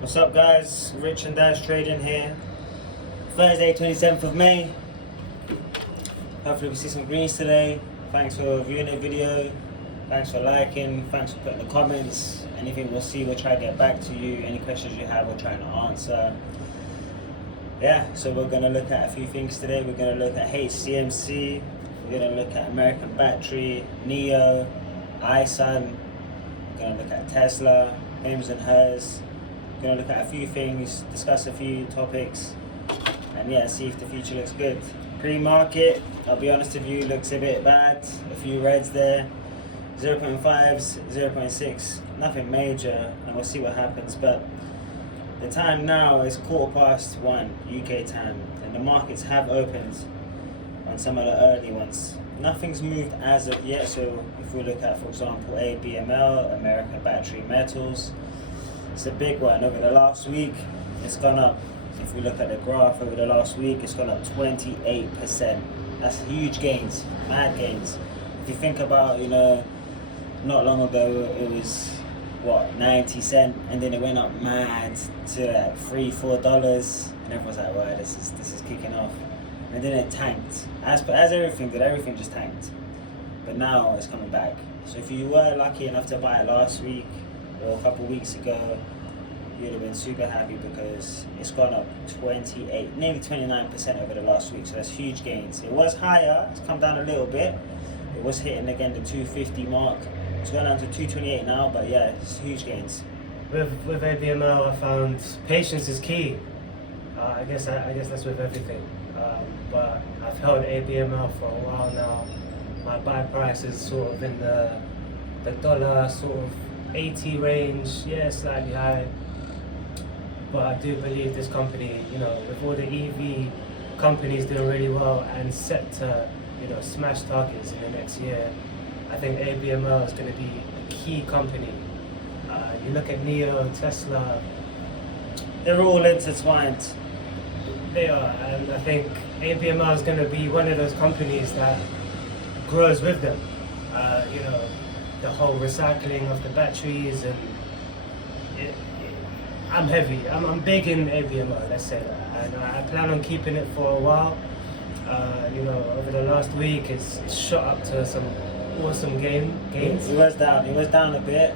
What's up, guys? Rich and Dash Trading here. Thursday, 27th of May. Hopefully we see some greens today. Thanks for viewing the video. Thanks for liking. Thanks for putting the comments. Anything we'll see, we'll try to get back to you. Any questions you have, we'll try to answer. Yeah, so we're going to look at a few things today. We're going to look at HCMC. We're going to look at American Battery, NIO, ISUN. We're going to look at Tesla, hims and hers. Going to look at a few things, discuss a few topics, and yeah, see if the future looks good. Pre-market, I'll be honest with you, looks a bit bad. A few reds there, 0.5s, 0.6, nothing major, and we'll see what happens. But the time now is 1:15 UK time, and the markets have opened on some of the early ones. Nothing's moved as of yet, so if we look at, for example, ABML, American Battery Metals, it's a big one. Over the last week, it's gone up. If we look at the graph over the last week, it's gone up 28%. That's huge gains, mad gains. If you think about, not long ago, it was, 90 cents, and then it went up mad to like $3-4, and everyone's like, wow, this is kicking off. And then it tanked. As everything just tanked. But now it's coming back. So if you were lucky enough to buy it last week, or a couple of weeks ago, you'd have been super happy because it's gone up 28, nearly 29% over the last week. So that's huge gains. It was higher, it's come down a little bit. It was hitting again the 250 mark. It's gone down to 228 now, but yeah, it's huge gains. With ABML, I found patience is key. I guess that's with everything. But I've held ABML for a while now. My buy price is sort of in the dollar sort of 80 range, yeah, slightly high, but I do believe this company, with all the EV companies doing really well and set to, smash targets in the next year, I think ABML is going to be a key company. You look at NIO, Tesla, they're all intertwined. They are, and I think ABML is going to be one of those companies that grows with them. The whole recycling of the batteries, and I'm heavy. I'm big in ABML, let's say that, and I plan on keeping it for a while. Over the last week, it's shot up to some awesome gains. It was down a bit.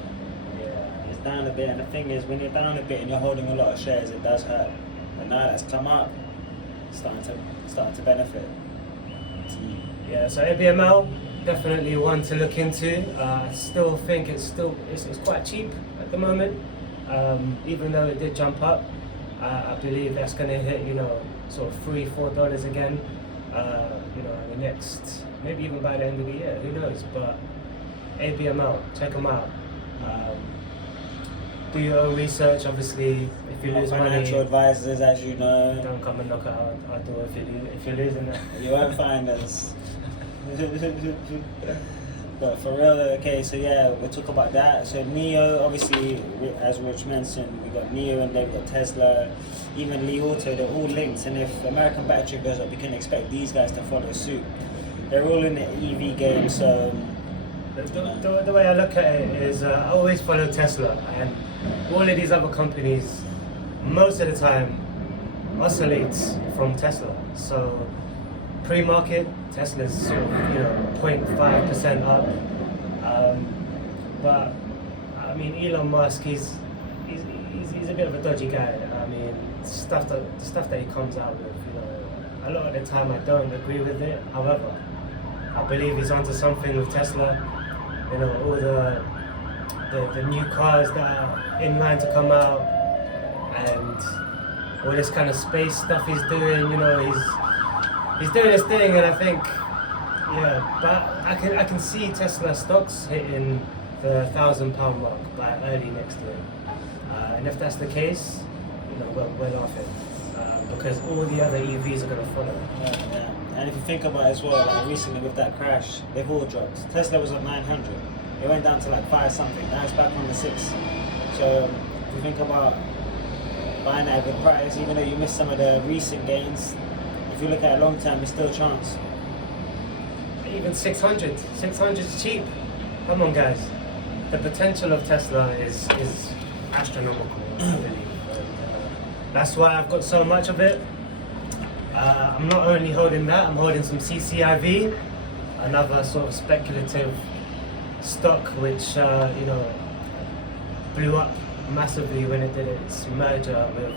Yeah, it's down a bit, and the thing is, when you're down a bit and you're holding a lot of shares, it does hurt. But now that's come up, it's starting to benefit. Yeah, so ABML, definitely one to look into. I still think it's quite cheap at the moment, even though it did jump up. I believe that's going to hit sort of $3-4 again. In the next, maybe even by the end of the year. Who knows? But ABML, check them out. Do your own research. Obviously, if you lose money, financial advisors, as you know, don't come and knock out our door if you're losing that. You won't find us. But for real, okay, so yeah, we'll talk about that. So NIO, obviously, as Rich mentioned, we got NIO and then we got Tesla, even Li Auto, they're all linked. And if American Battery goes up, we can expect these guys to follow suit. They're all in the EV game, so... The way I look at it is I always follow Tesla, and all of these other companies, most of the time, oscillates from Tesla. So pre-market, Tesla's sort of 0.5% up, but I mean Elon Musk, he's a bit of a dodgy guy. I mean the stuff that he comes out with, a lot of the time I don't agree with it. However, I believe he's onto something with Tesla. All the new cars that are in line to come out, and all this kind of space stuff he's doing. He's doing his thing, and I think, but I can see Tesla stocks hitting the £1,000 mark by early next year, and if that's the case, we're laughing, because all the other EVs are going to follow. Yeah. And if you think about it as well, like recently with that crash, they've all dropped. Tesla was at 900, it went down to like 5 something. Now it's back on the 6. So if you think about buying at a good price, even though you missed some of the recent gains, if you look at it long term, it's still a chance. Even 600 is cheap. Come on, guys. The potential of Tesla is astronomical, I believe. That's why I've got so much of it. I'm not only holding that, I'm holding some CCIV, another sort of speculative stock which blew up massively when it did its merger with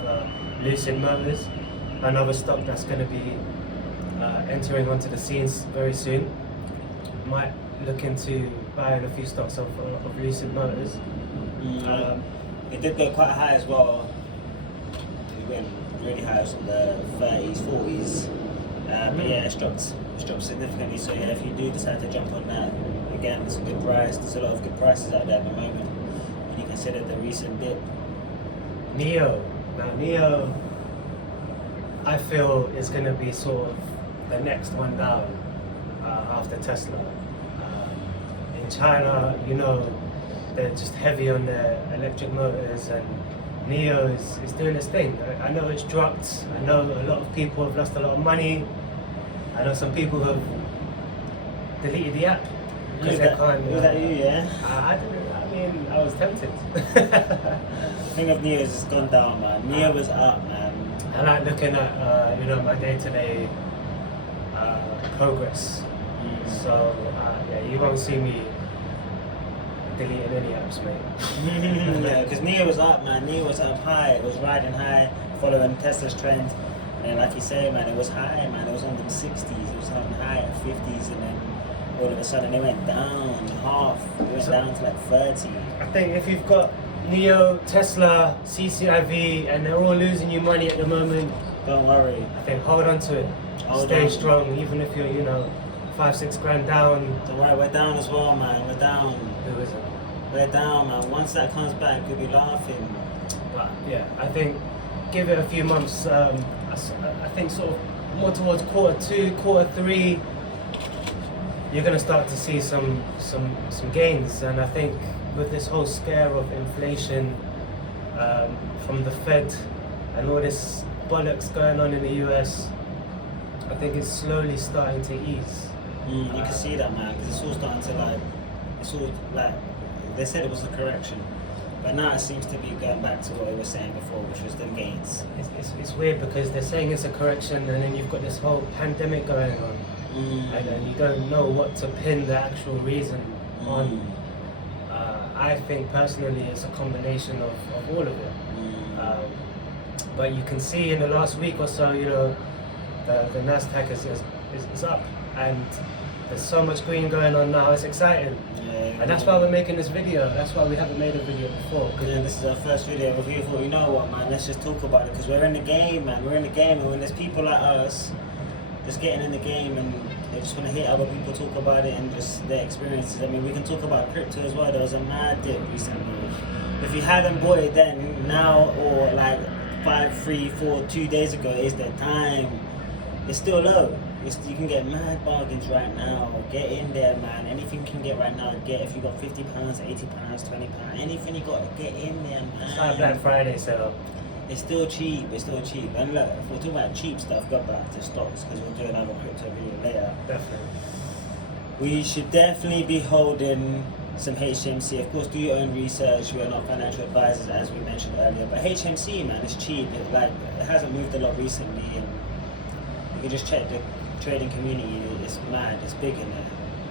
Lucid Motors, another stock that's going to be entering onto the scenes very soon. Might look into buying a few stocks of Lucid Motors. It did go quite high as well. It went really high from the 30s, 40s. But yeah, it's dropped significantly. So yeah, if you do decide to jump on that, again, it's a good price. There's a lot of good prices out there at the moment when you consider the recent dip. NIO. Now NIO, I feel is going to be sort of the next one down after Tesla. In China, they're just heavy on their electric motors, and NIO is doing its thing. I know it's dropped. I know a lot of people have lost a lot of money. I know some people have deleted the app because they can't. Was that you? Yeah. I didn't. I mean, I was tempted. The thing of NIO has gone down, man. NIO was up, man. I like looking at my day-to-day progress. So yeah, you won't see me deleting any apps, mate. Yeah, because NIO was up, man. NIO was up high. It was riding high, following Tesla's trend. And like you say, man, it was high, man. It was on them 60s. It was on high at 50s, and then all of a sudden it went down half. It went down to like 30. I think if you've got NIO, Tesla, CCIV, and they're all losing you money at the moment, don't worry. I think hold on to it. Stay strong, even if you're, 5-6 grand down. Don't worry, we're down as well, man. We're down. Who isn't? We're down, man. Once that comes back, we'll be laughing. But yeah, I think give it a few months. I think sort of more towards quarter 2, quarter 3, you're going to start to see some gains. And I think with this whole scare of inflation from the Fed and all this bollocks going on in the US, I think it's slowly starting to ease. You can see that, man, because it's all starting to they said it was a correction, but now it seems to be going back to what we were saying before, which was the gains. It's weird because they're saying it's a correction, and then you've got this whole pandemic going on, and then you don't know what to pin the actual reason on. I think personally it's a combination of all of it. But you can see in the last week or so, the Nasdaq is up, and there's so much green going on now. It's exciting, and that's why we're making this video. That's why we haven't made a video before. Yeah, this is our first video. We thought, you know what, man? Let's just talk about it because we're in the game, man. We're in the game, and when there's people like us just getting in the game and they just want to hear other people talk about it and just their experiences. I mean, we can talk about crypto as well. There was a mad dip recently. If you hadn't bought it then, now, or like 5, 3, 4, 2 days ago, is the time. It's still low. You can get mad bargains right now. Get in there, man. Anything you can get right now, get. If you got £50, £80, £20, anything you got, get in there, man. It's like Black Friday sale. It's still cheap. And look, if we're talking about cheap stuff, go back to stocks because we'll do another crypto video later. Definitely. We should definitely be holding some HCMC. Of course, do your own research. We are not financial advisors, as we mentioned earlier. But HCMC, man, it's cheap. It hasn't moved a lot recently, and you can just check the trading community. It's mad. It's big in there.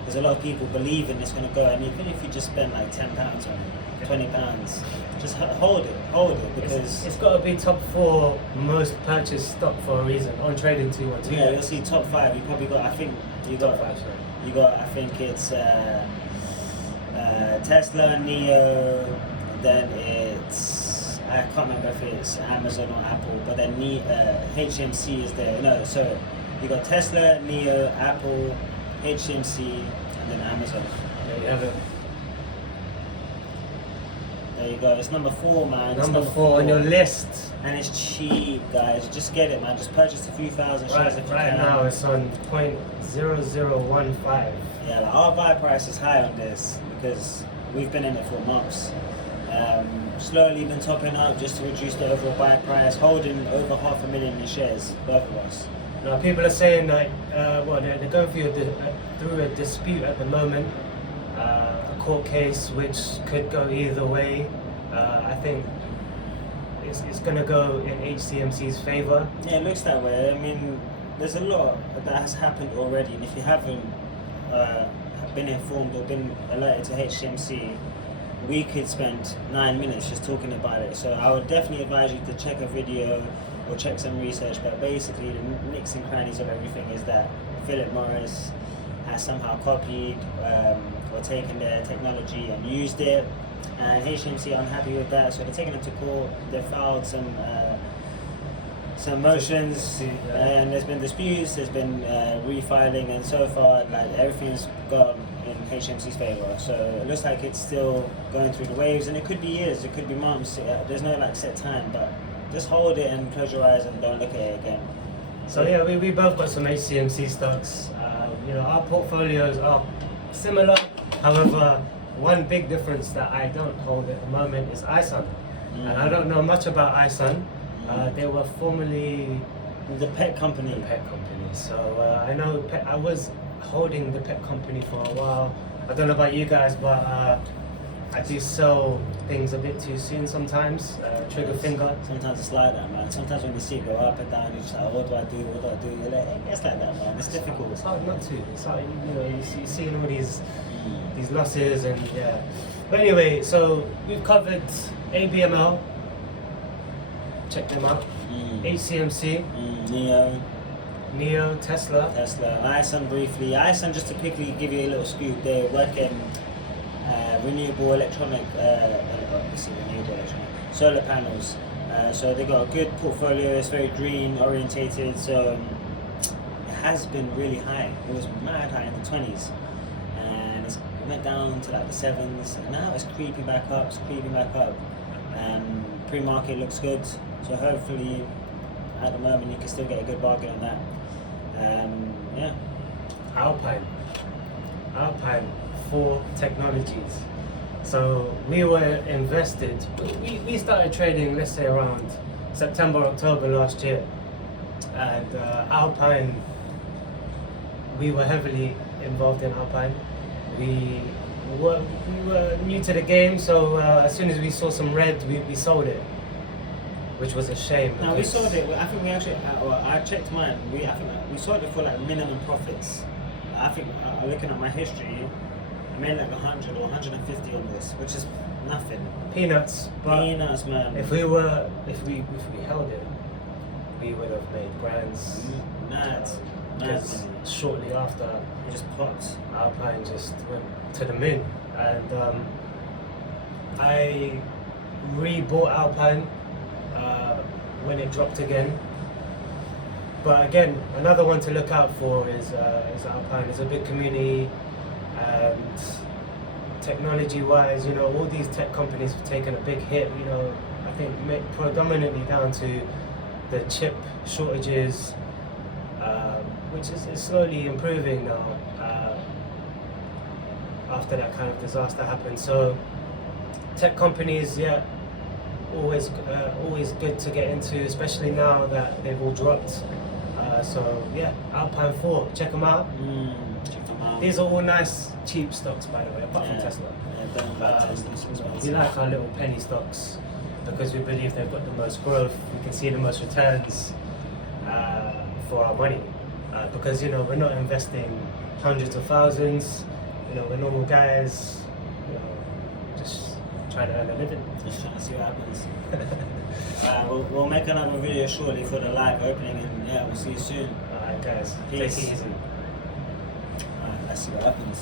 There's a lot of people believing it's going to go, and even if you just spend like £10 on it, £20, just hold it because it's got to be top 4 most purchased stock for a reason on Trading 212. Yeah, you'll see top 5. You probably got. I think you got. Top 5, sorry. You got. I think it's Tesla, NIO. Then it's I can't remember if it's Amazon or Apple, but then HCMC is there. No, so you got Tesla, NIO, Apple, HCMC, and then Amazon. There you have it. There you go. It's number 4, man. Number 4 on your list. And it's cheap, guys. Just get it, man. Just purchase a few thousand shares if you can. Right now it's on 0.0015. Yeah, like our buy price is high on this because we've been in it for months. Slowly been topping up just to reduce the overall buy price, holding over 500,000 in shares, both of us. Now people are saying that they're going through a dispute at the moment, a court case which could go either way. I think it's gonna go in HCMC's favour. Yeah, it looks that way. I mean, there's a lot that has happened already, and if you haven't been informed or been alerted to HCMC, we could spend 9 minutes just talking about it. So I would definitely advise you to check a video or check some research. But basically, the nicks and crannies of everything is that Philip Morris has somehow copied or taken their technology and used it, and HCMC are unhappy with that, so they're taking them to court. They've filed some motions, and there's been disputes, there's been refiling, and so far like everything's gone in HCMC's favour. So it looks like it's still going through the waves, and it could be years, it could be months. There's no like set time, but just hold it and close your eyes and don't look at it again. So yeah, we both got some HCMC stocks. Our portfolios are similar. However, one big difference that I don't hold at the moment is ISUN. And I don't know much about ISUN. They were formerly the pet company. So I know I was holding the pet company for a while. I don't know about you guys, but I do sell things a bit too soon sometimes. Trigger finger. Sometimes it's like that, man. Sometimes when you see it go up and down, you're just like, what do I do? You're like, it's like that, man. It's difficult. It's hard not to. It's hard, you see all these losses and yeah. But anyway, so we've covered ABML. Check them out. HCMC. NIO, Tesla. ISUN briefly. ISUN, just to quickly give you a little scoop, they work in renewable electronic, solar panels. So they got a good portfolio. It's very green orientated. So it has been really high. It was mad high in the 20s, and it went down to like the 7s. And now it's creeping back up. Pre-market looks good. So hopefully, at the moment, you can still get a good bargain on that. Yeah. Alpine 4 Technologies. So we were invested. We started trading, let's say around September, October last year, and Alpine. We were heavily involved in Alpine. We were new to the game, so as soon as we saw some red, we sold it, which was a shame. No, we sold it. I think we actually. I checked mine. I think we sold it for like minimum profits. I think looking at my history, I made like 100 or 150 on this, which is nothing. Peanuts. Peanuts, man. If we held it, we would have made grands. Mad. Shortly after, It just popped. Alpine just went to the moon, and I rebought Alpine when it dropped again. But again, another one to look out for is Alpine. It's a big community, and technology-wise, all these tech companies have taken a big hit. I think predominantly down to the chip shortages, which is slowly improving now after that kind of disaster happened. So tech companies, always good to get into, especially now that they've all dropped. Alpine 4, check them out. These are all nice, cheap stocks, by the way, apart from Tesla. We like our little penny stocks because we believe they've got the most growth. We can see the most returns for our money. Because we're not investing hundreds of thousands. We're normal guys. Just trying to earn a living. Just trying to see what happens. We'll make another video shortly for the live opening, and we'll see you soon. Alright, guys. Peace. Take it easy. Let's see what happens.